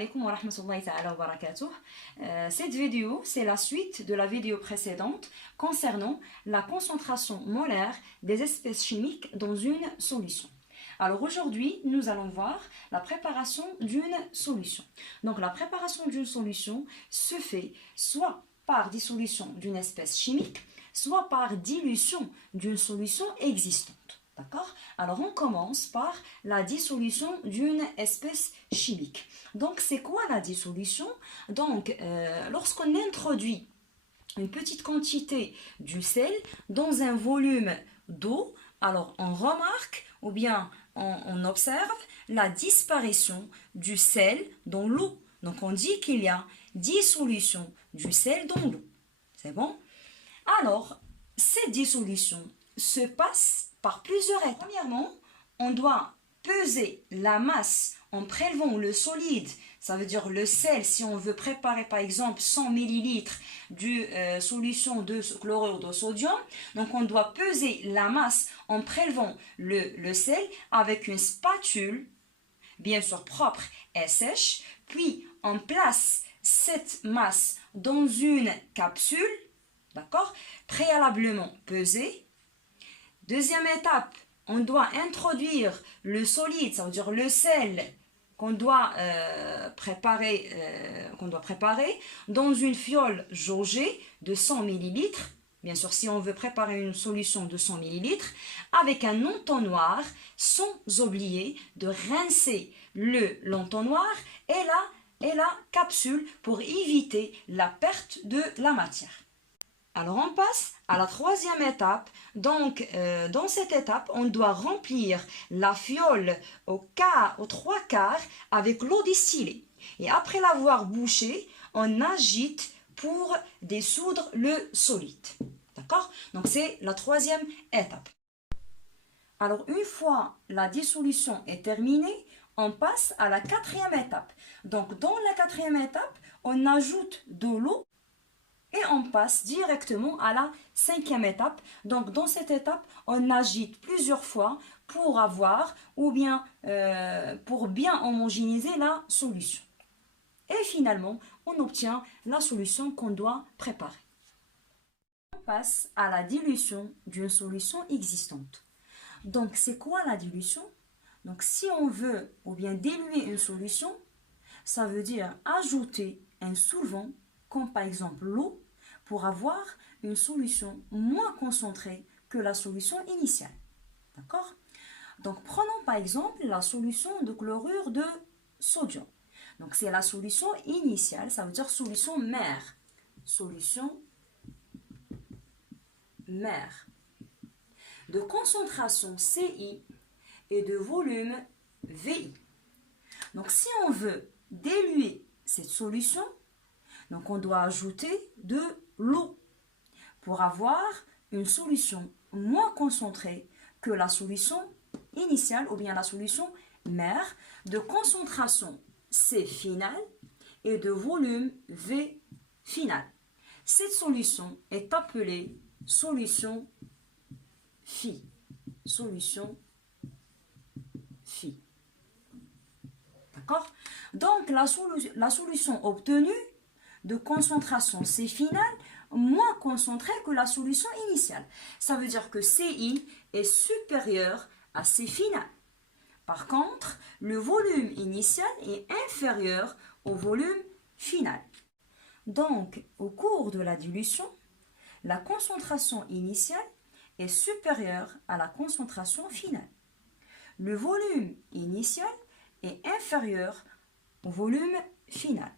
alaikum wa rahmatullahi ta'ala wa barakatuh. Cette vidéo, c'est la suite de la vidéo précédente concernant la concentration molaire des espèces chimiques dans une solution. Alors aujourd'hui, nous allons voir la préparation d'une solution. Donc la préparation d'une solution se fait soit par dissolution d'une espèce chimique, soit par dilution d'une solution existante. D'accord? Alors on commence par la dissolution d'une espèce chimique. Donc c'est quoi la dissolution? Donc lorsqu'on introduit une petite quantité du sel dans un volume d'eau, alors on remarque ou bien on observe la disparition du sel dans l'eau. Donc on dit qu'il y a dissolution du sel dans l'eau. C'est bon? Alors cette dissolution se passe par plusieurs étapes. Premièrement, on doit peser la masse en prélevant le solide, ça veut dire le sel. Si on veut préparer par exemple 100 ml de solution de chlorure de sodium, donc on doit peser la masse en prélevant le sel avec une spatule, bien sûr propre et sèche, puis on place cette masse dans une capsule, d'accord, préalablement pesée. Deuxième étape, on doit introduire le solide, ça veut dire le sel qu'on doit préparer dans une fiole jaugée de 100 ml. Bien sûr, si on veut préparer une solution de 100 ml, avec un entonnoir, sans oublier de rincer l'entonnoir et la capsule pour éviter la perte de la matière. Alors on passe à la troisième étape. Donc dans cette étape, on doit remplir la fiole aux 3/4 avec l'eau distillée. Et après l'avoir bouchée, on agite pour dissoudre le solide. D'accord? Donc c'est la troisième étape. Alors une fois la dissolution est terminée, on passe à la quatrième étape. Donc dans la quatrième étape, on ajoute de l'eau. Et on passe directement à la cinquième étape. Donc dans cette étape, on agite plusieurs fois pour avoir ou bien pour bien homogénéiser la solution. Et finalement, on obtient la solution qu'on doit préparer. On passe à la dilution d'une solution existante. Donc c'est quoi la dilution? Donc si on veut ou bien diluer une solution, ça veut dire ajouter un solvant comme par exemple l'eau, pour avoir une solution moins concentrée que la solution initiale. D'accord? Donc, prenons par exemple la solution de chlorure de sodium. Donc, c'est la solution initiale, ça veut dire solution mère. Solution mère. De concentration CI et de volume VI. Donc, si on veut diluer cette solution, donc on doit ajouter de l'eau pour avoir une solution moins concentrée que la solution initiale ou bien la solution mère, de concentration C finale et de volume V final. Cette solution est appelée solution phi. Solution phi. D'accord? Donc la solution obtenue de concentration C finale moins concentrée que la solution initiale. Ça veut dire que CI est supérieur à C finale. Par contre, le volume initial est inférieur au volume final. Donc, au cours de la dilution, la concentration initiale est supérieure à la concentration finale. Le volume initial est inférieur au volume final.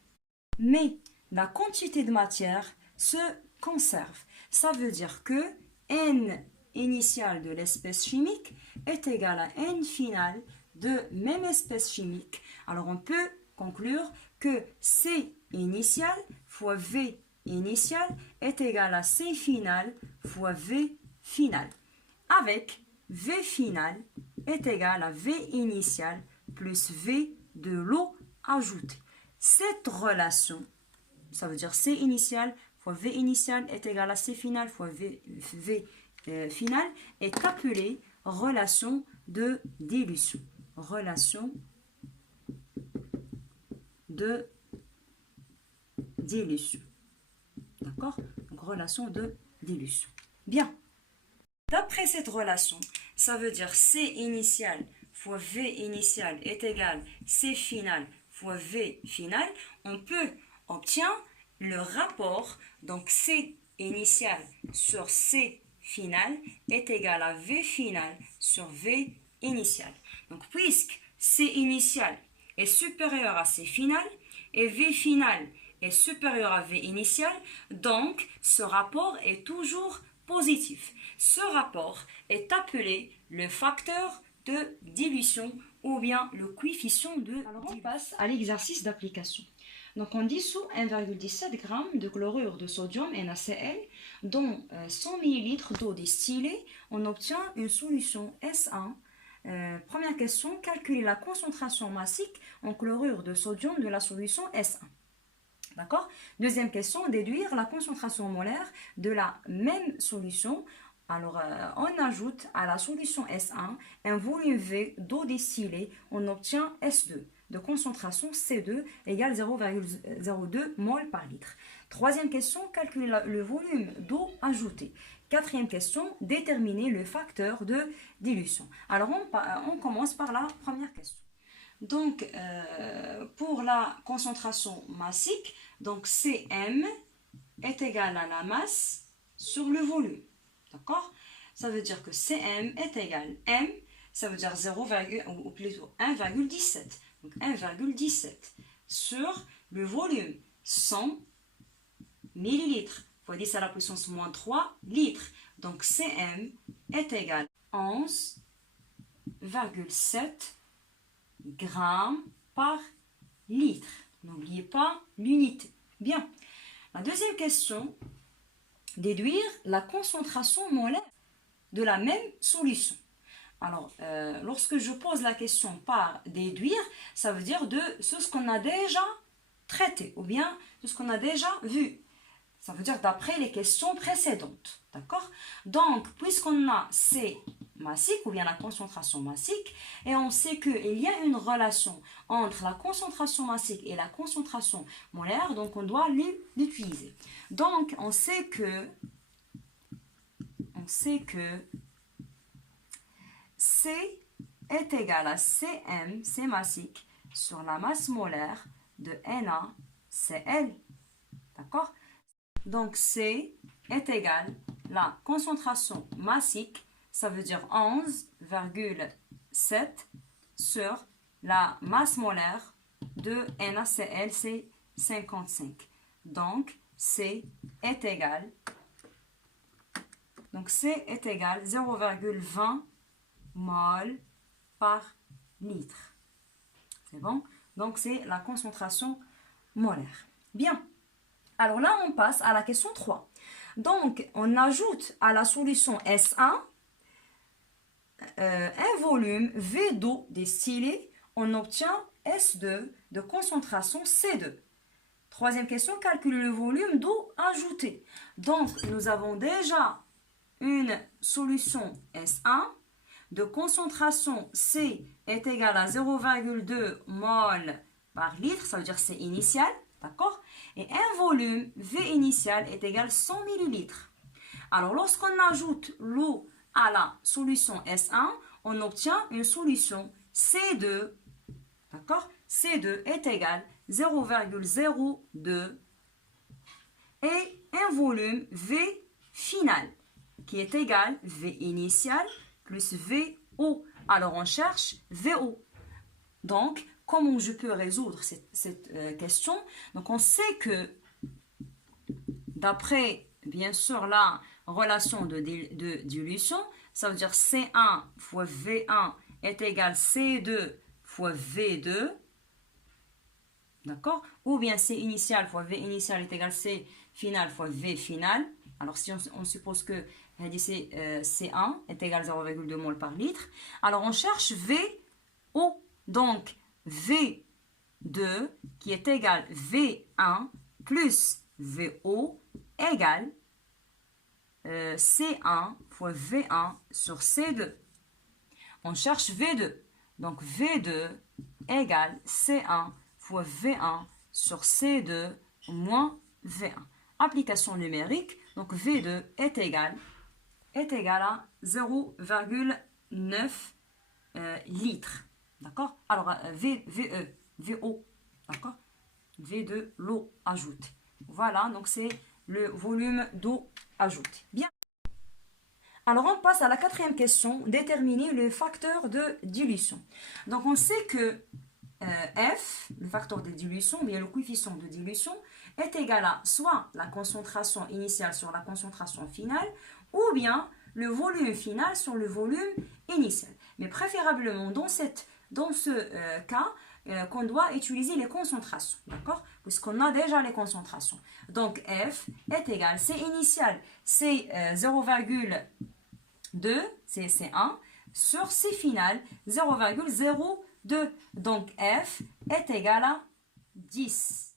Mais la quantité de matière se conserve. Ça veut dire que N initial de l'espèce chimique est égal à N final de même espèce chimique. Alors on peut conclure que C initial fois V initial est égal à C final fois V final. Avec V final est égal à V initial plus V de l'eau ajoutée. Cette relation, ça veut dire C initial fois V initial est égal à C final fois V final, est appelée relation de dilution. Relation de dilution. D'accord? Donc, relation de dilution. Bien. D'après cette relation, ça veut dire C initial fois V initial est égal C final fois V final. On peut obtenir le rapport, donc C initial sur C final est égal à V final sur V initial. Donc, puisque C initial est supérieur à C final et V final est supérieur à V initial, donc ce rapport est toujours positif. Ce rapport est appelé le facteur de dilution ou bien le coefficient de dilution. Alors on passe à l'exercice d'application. Donc on dissout 1,17 g de chlorure de sodium NaCl dont 100 ml d'eau distillée, on obtient une solution S1. Première question, calculer la concentration massique en chlorure de sodium de la solution S1. D'accord? Deuxième question, déduire la concentration molaire de la même solution. Alors, on ajoute à la solution S1 un volume V d'eau distillée, on obtient S2 de concentration C2 égale 0,02 mol par litre. Troisième question, calculer le volume d'eau ajoutée. Quatrième question, déterminer le facteur de dilution. Alors, on commence par la première question. Donc, pour la concentration massique, donc Cm est égal à la masse sur le volume. D'accord? Ça veut dire que Cm est égal à M, ça veut dire 0, ou plutôt 1,17. Donc 1,17 sur le volume 100 millilitres fois 10 à la puissance moins 3 litres. Donc Cm est égal à 11,7 grammes par litre. N'oubliez pas l'unité. Bien. La deuxième question, déduire la concentration molaire de la même solution. Alors, lorsque je pose la question par déduire, ça veut dire de ce qu'on a déjà traité ou bien de ce qu'on a déjà vu. Ça veut dire d'après les questions précédentes. D'accord? Donc, puisqu'on a C massique ou bien la concentration massique, et on sait qu'il y a une relation entre la concentration massique et la concentration molaire, donc on doit l'utiliser. Donc, on sait que C est égal à Cm, C massique, sur la masse molaire de NaCl. D'accord? Donc, C est égal à la concentration massique, ça veut dire 11,7 sur la masse molaire de NaCl, c'est 55. Donc, C est égal 0,20 mol par litre. C'est bon? Donc, c'est la concentration molaire. Bien. Alors là, on passe à la question 3. Donc, on ajoute à la solution S1 un volume V d'eau distillée, on obtient S2 de concentration C2. Troisième question, calculer le volume d'eau ajoutée. Donc, nous avons déjà une solution S1 de concentration C est égale à 0,2 mol par litre, ça veut dire C initial, d'accord? Et un volume V initial est égal à 100 millilitres. Alors, lorsqu'on ajoute l'eau à la solution S1, on obtient une solution C2, d'accord? C2 est égal à 0,02 et un volume V final qui est égal à V initial plus VO. Alors, on cherche VO. Donc, comment je peux résoudre cette question? Donc, on sait que d'après, bien sûr, la relation de dilution, ça veut dire C1 fois V1 est égal à C2 fois V2. D'accord? Ou bien C initial fois V initial est égal à C final fois V final. Alors, si on suppose que C1 est égal à 0,2 mol par litre, alors on cherche VO. Donc, V2 qui est égal à V1 plus VO égale C1 fois V1 sur C2. On cherche V2. Donc, V2 égale C1 fois fois V1 sur C2 moins V1. Application numérique, donc V2 est égal à 0,9 litres. D'accord? Alors, VO, d'accord? V2, l'eau ajoute. Voilà, donc c'est le volume d'eau ajouté. Bien. Alors, on passe à la quatrième question, déterminer le facteur de dilution. Donc, on sait que F, le facteur de dilution, bien le coefficient de dilution, est égal à soit la concentration initiale sur la concentration finale, ou bien le volume final sur le volume initial. Mais préférablement dans ce cas, qu'on doit utiliser les concentrations, d'accord? Puisqu'on a déjà les concentrations. Donc F est égal, C initial, c'est 0,2, c'est 1, sur C final, 0,02. Donc F est égal à 10.